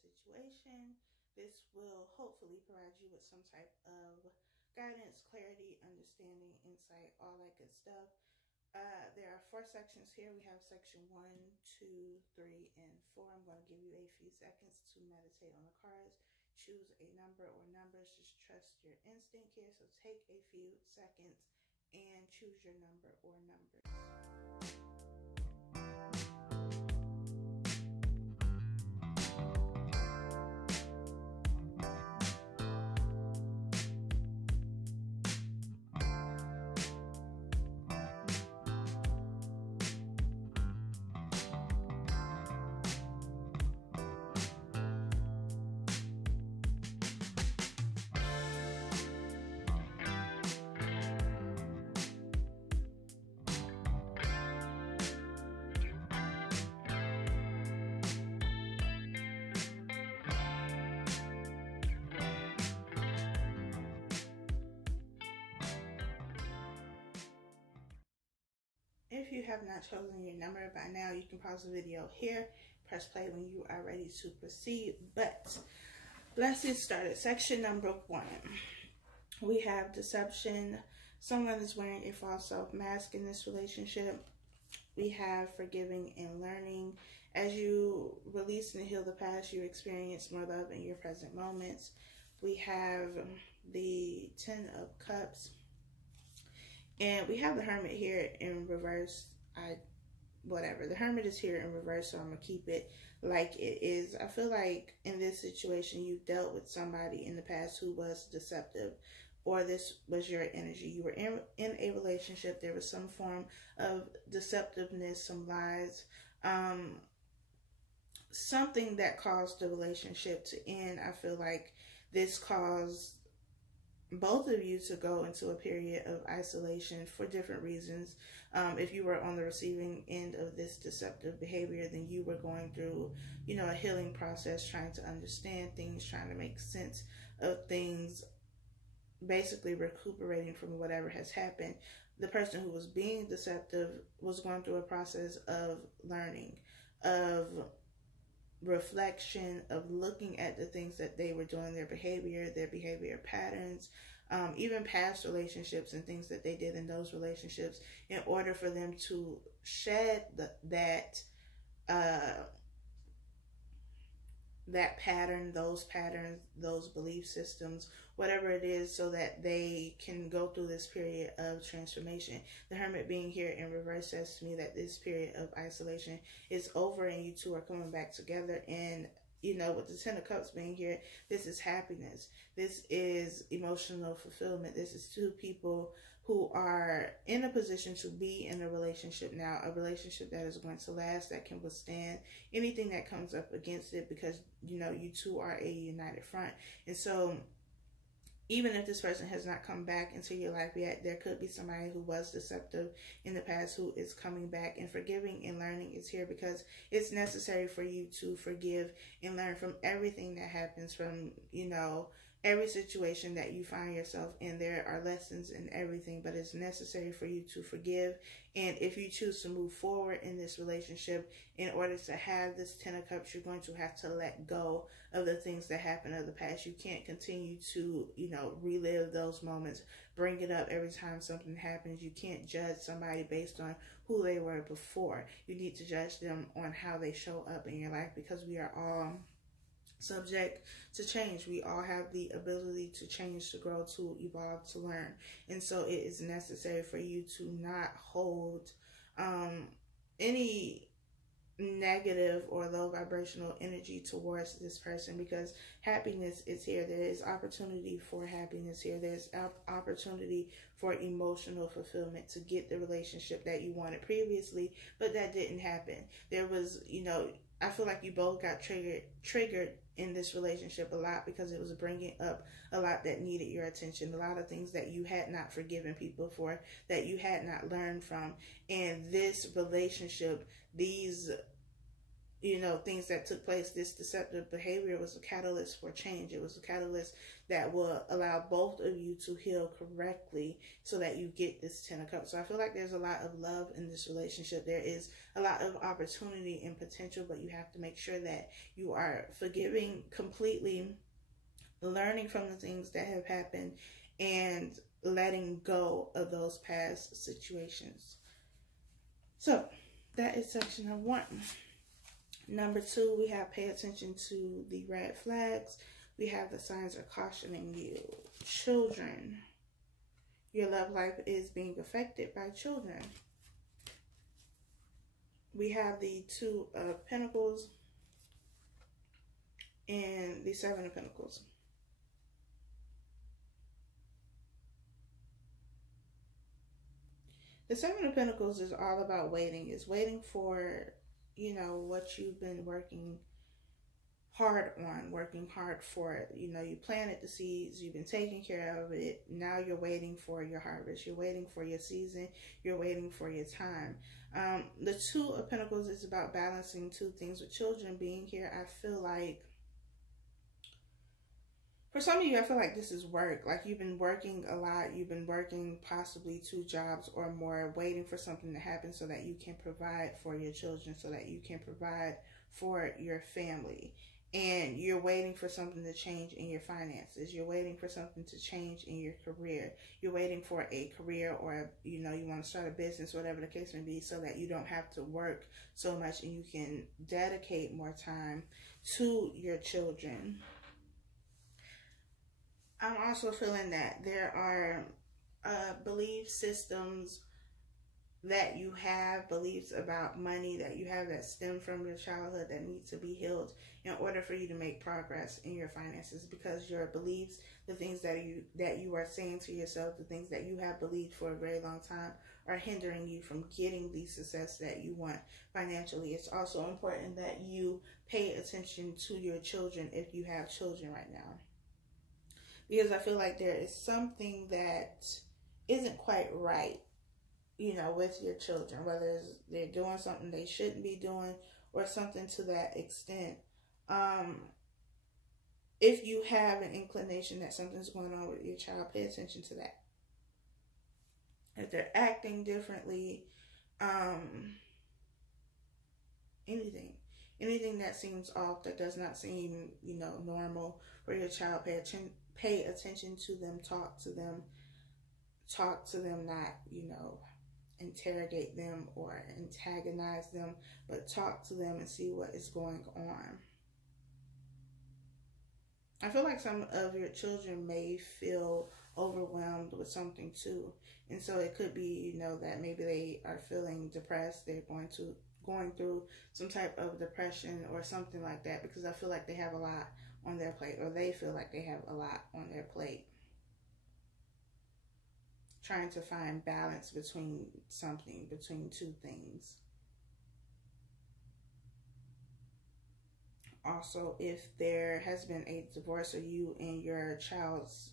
situation. This will hopefully provide you with some type of guidance, clarity, understanding, insight, all that good stuff. There are 4 sections here. We have section 1, 2, 3, and 4. I'm going to give you a few seconds to meditate on the cards. Choose a number or numbers. Just trust your instinct here. So take a few seconds and choose your number or numbers. If you have not chosen your number by now, you can pause the video here, press play when you are ready to proceed. But let's get started. Section number 1. We have deception. Someone is wearing a false self mask in this relationship. We have forgiving and learning. As you release and heal the past, you experience more love in your present moments. We have the 10 of Cups. And we have the Hermit here in reverse. Whatever. The Hermit is here in reverse, so I'm going to keep it like it is. I feel like in this situation, you dealt with somebody in the past who was deceptive, or this was your energy. You were in a relationship. There was some form of deceptiveness, some lies, something that caused the relationship to end. I feel like this caused both of you to go into a period of isolation for different reasons. If you were on the receiving end of this deceptive behavior, then you were going through, a healing process, trying to understand things, trying to make sense of things, basically recuperating from whatever has happened. The person who was being deceptive was going through a process of learning, of reflection, of looking at the things that they were doing, their behavior patterns, even past relationships and things that they did in those relationships, in order for them to shed that pattern, those patterns, those belief systems, whatever it is, so that they can go through this period of transformation. The Hermit being here in reverse says to me that this period of isolation is over and you two are coming back together. And with the 10 of Cups being here, this is happiness. This is emotional fulfillment. This is two people who are in a position to be in a relationship now, a relationship that is going to last, that can withstand anything that comes up against it, because, you two are a united front. And so even if this person has not come back into your life yet, there could be somebody who was deceptive in the past who is coming back. And forgiving and learning is here because it's necessary for you to forgive and learn from everything that happens, from, every situation that you find yourself in. There are lessons in everything, but it's necessary for you to forgive. And if you choose to move forward in this relationship, in order to have this 10 of Cups, you're going to have to let go of the things that happened in the past. You can't continue to, relive those moments, bring it up every time something happens. You can't judge somebody based on who they were before. You need to judge them on how they show up in your life, because we are all subject to change. We all have the ability to change, to grow, to evolve, to learn. And so it is necessary for you to not hold any negative or low vibrational energy towards this person, because happiness is here. There is opportunity for happiness here. There's opportunity for emotional fulfillment, to get the relationship that you wanted previously, but that didn't happen. There was, I feel like you both got triggered in this relationship a lot, because it was bringing up a lot that needed your attention, a lot of things that you had not forgiven people for, that you had not learned from. And this relationship, these things that took place. This deceptive behavior was a catalyst for change. It was a catalyst that will allow both of you to heal correctly so that you get this 10 of Cups. So I feel like there's a lot of love in this relationship. There is a lot of opportunity and potential, but you have to make sure that you are forgiving completely, learning from the things that have happened, and letting go of those past situations. So that is section number 1. Number 2, we have pay attention to the red flags. We have the signs are cautioning you. Children. Your love life is being affected by children. We have the 2 of Pentacles and the 7 of Pentacles. The 7 of Pentacles is all about waiting. It's waiting for, what you've been working hard on, working hard for it. You planted the seeds, you've been taking care of it. Now you're waiting for your harvest. You're waiting for your season. You're waiting for your time. The 2 of Pentacles is about balancing 2 things. With children being here, I feel like, for some of you, I feel like this is work. Like you've been working a lot. You've been working possibly 2 jobs or more, waiting for something to happen so that you can provide for your children, so that you can provide for your family. And you're waiting for something to change in your finances. You're waiting for something to change in your career. You're waiting for a career, or, you want to start a business, whatever the case may be, so that you don't have to work so much and you can dedicate more time to your children. I'm also feeling that there are belief systems that you have, beliefs about money that you have that stem from your childhood that need to be healed in order for you to make progress in your finances, because your beliefs, the things that you are saying to yourself, the things that you have believed for a very long time, are hindering you from getting the success that you want financially. It's also important that you pay attention to your children if you have children right now, because I feel like there is something that isn't quite right, with your children, whether they're doing something they shouldn't be doing or something to that extent. If you have an inclination that something's going on with your child, pay attention to that. If they're acting differently, anything that seems off, that does not seem, normal for your child, pay attention to them, talk to them, not, interrogate them or antagonize them, but talk to them and see what is going on. I feel like some of your children may feel overwhelmed with something too. And so it could be, that maybe they are feeling depressed. They're going through some type of depression or something like that, because I feel like they have a lot on their plate, or they feel like they have a lot on their plate. Trying to find balance between 2 things. Also, if there has been a divorce, or you and your child's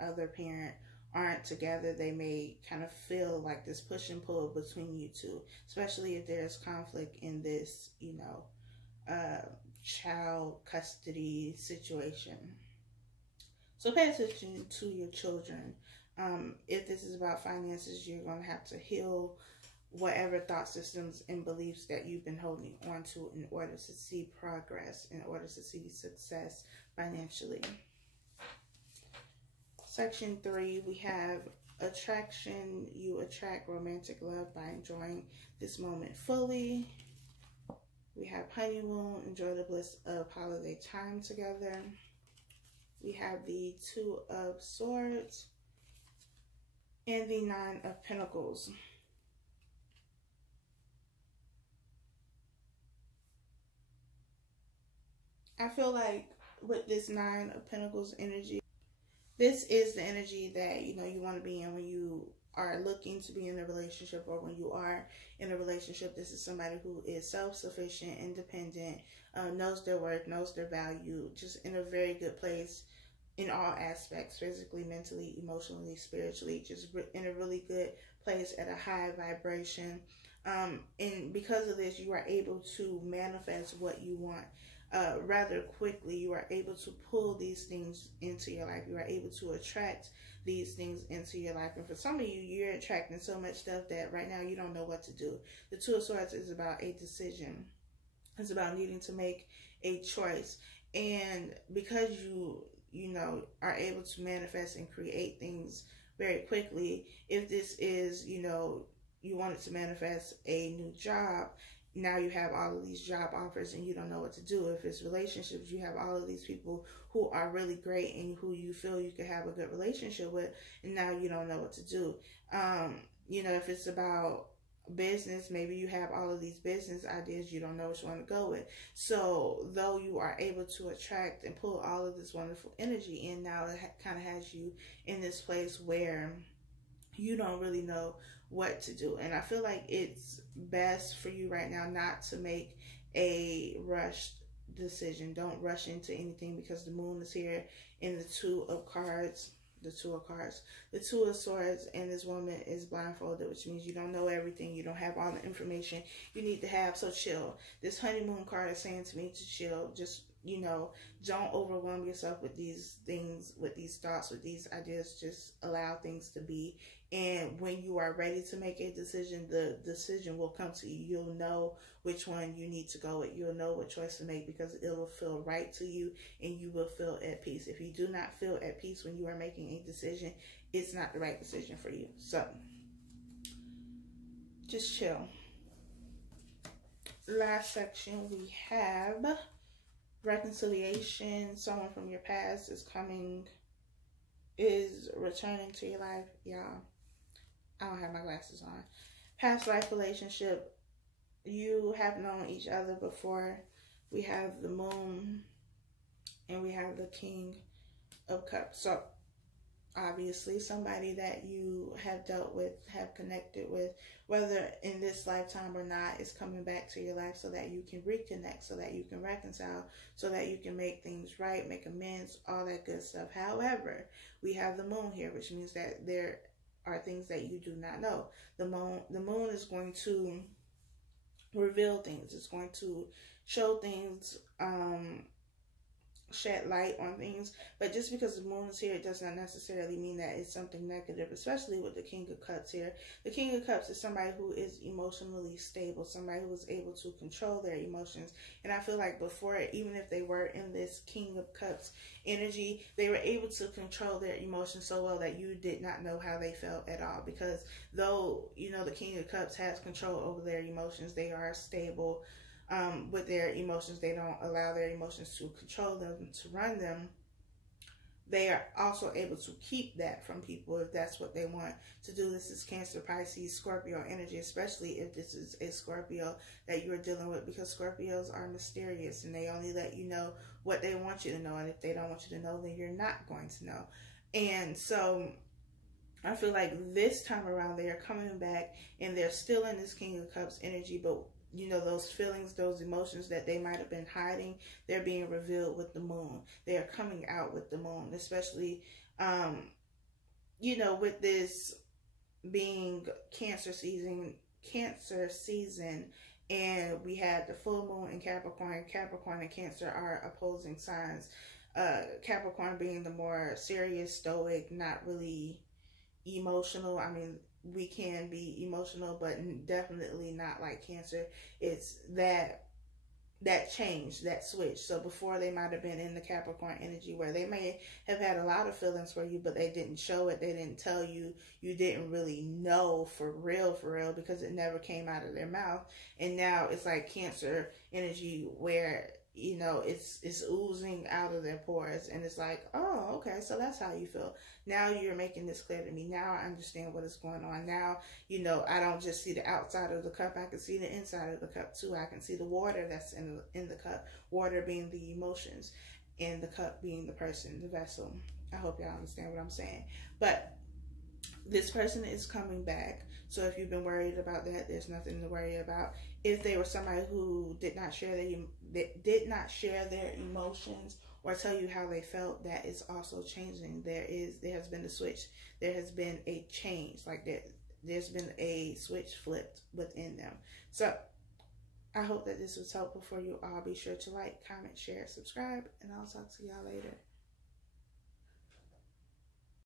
other parent aren't together, they may kind of feel like this push and pull between you 2, especially if there's conflict in this, child custody situation. So pay attention to your children. If this is about finances, you're going to have to heal whatever thought systems and beliefs that you've been holding on to in order to see progress, in order to see success financially. Section 3, we have attraction. You attract romantic love by enjoying this moment fully. We have honeymoon. Enjoy the bliss of holiday time together. We have the 2 of Swords and the 9 of Pentacles. I feel like with this 9 of Pentacles energy, this is the energy that, you want to be in when you are looking to be in a relationship, or when you are in a relationship. This is somebody who is self-sufficient, independent, knows their worth, knows their value, just in a very good place in all aspects, physically, mentally, emotionally, spiritually, just in a really good place at a high vibration. And because of this, you are able to manifest what you want rather quickly. You are able to pull these things into your life. You are able to attract these things into your life. And for some of you, you're attracting so much stuff that right now you don't know what to do. The Two of Swords is about a decision. It's about needing to make a choice. And because you know, are able to manifest and create things very quickly, if this is, you know, you wanted to manifest a new job, now you have all of these job offers and you don't know what to do. If it's relationships, you have all of these people who are really great and who you feel you could have a good relationship with, and now you don't know what to do. You know, if it's about business, maybe you have all of these business ideas, you don't know which one to go with. So though you are able to attract and pull all of this wonderful energy in, now it kind of has you in this place where you don't really know what to do. And I feel like it's best for you right now not to make a rushed decision. Don't rush into anything, because the moon is here in the Two of Cards. The Two of Swords, and this woman is blindfolded, which means you don't know everything. You don't have all the information you need to have. So chill. This honeymoon card is saying to me to chill. Just, you know, don't overwhelm yourself with these things, with these thoughts, with these ideas. Just allow things to be. And when you are ready to make a decision, the decision will come to you. You'll know which one you need to go with. You'll know what choice to make, because it will feel right to you and you will feel at peace. If you do not feel at peace when you are making a decision, it's not the right decision for you. So just chill. Last section, we have reconciliation. Someone from your past is returning to your life. Y'all, I don't have my glasses on. Past life relationship. You have known each other before. We have the moon and we have the King of Cups. So obviously somebody that you have dealt with, have connected with, whether in this lifetime or not, is coming back to your life so that you can reconnect, so that you can reconcile, so that you can make things right, make amends, all that good stuff. However, we have the moon here, which means that there are things that you do not know. The moon is going to reveal things. It's going to show things, shed light on things. But just because the moon is here, it does not necessarily mean that it's something negative, especially with the King of Cups here. The King of Cups is somebody who is emotionally stable, somebody who is able to control their emotions. And I feel like before, even if they were in this King of Cups energy, they were able to control their emotions so well that you did not know how they felt at all. Because though, you know, the King of Cups has control over their emotions, they are stable with their emotions. They don't allow their emotions to control them, to run them. They are also able to keep that from people if that's what they want to do. This is Cancer, Pisces, Scorpio energy, especially if this is a Scorpio that you're dealing with, because Scorpios are mysterious and they only let you know what they want you to know. And if they don't want you to know, then you're not going to know. And so I feel like this time around they are coming back and they're still in this King of Cups energy, but you know, those feelings, those emotions that they might have been hiding, they're being revealed with the moon. They are coming out with the moon, especially, you know, with this being Cancer season, and we had the full moon in Capricorn. Capricorn and Cancer are opposing signs. Capricorn being the more serious, stoic, not really emotional. I mean, we can be emotional, but definitely not like Cancer. It's that change, that switch. So before, they might have been in the Capricorn energy where they may have had a lot of feelings for you, but they didn't show it. They didn't tell you. You didn't really know for real, because it never came out of their mouth. And now it's like Cancer energy where, you know, it's oozing out of their pores, and it's like, oh, okay, so that's how you feel. Now you're making this clear to me. Now I understand what is going on. Now, you know, I don't just see the outside of the cup. I can see the inside of the cup too. I can see the water that's in the cup. Water being the emotions, and the cup being the person, the vessel. I hope y'all understand what I'm saying. But this person is coming back. So if you've been worried about that, there's nothing to worry about. If they were somebody who did not share their emotions or tell you how they felt, that is also changing. There has been a switch. There has been a change. Like that, there's been a switch flipped within them. So I hope that this was helpful for you all. Be sure to like, comment, share, subscribe, and I'll talk to y'all later.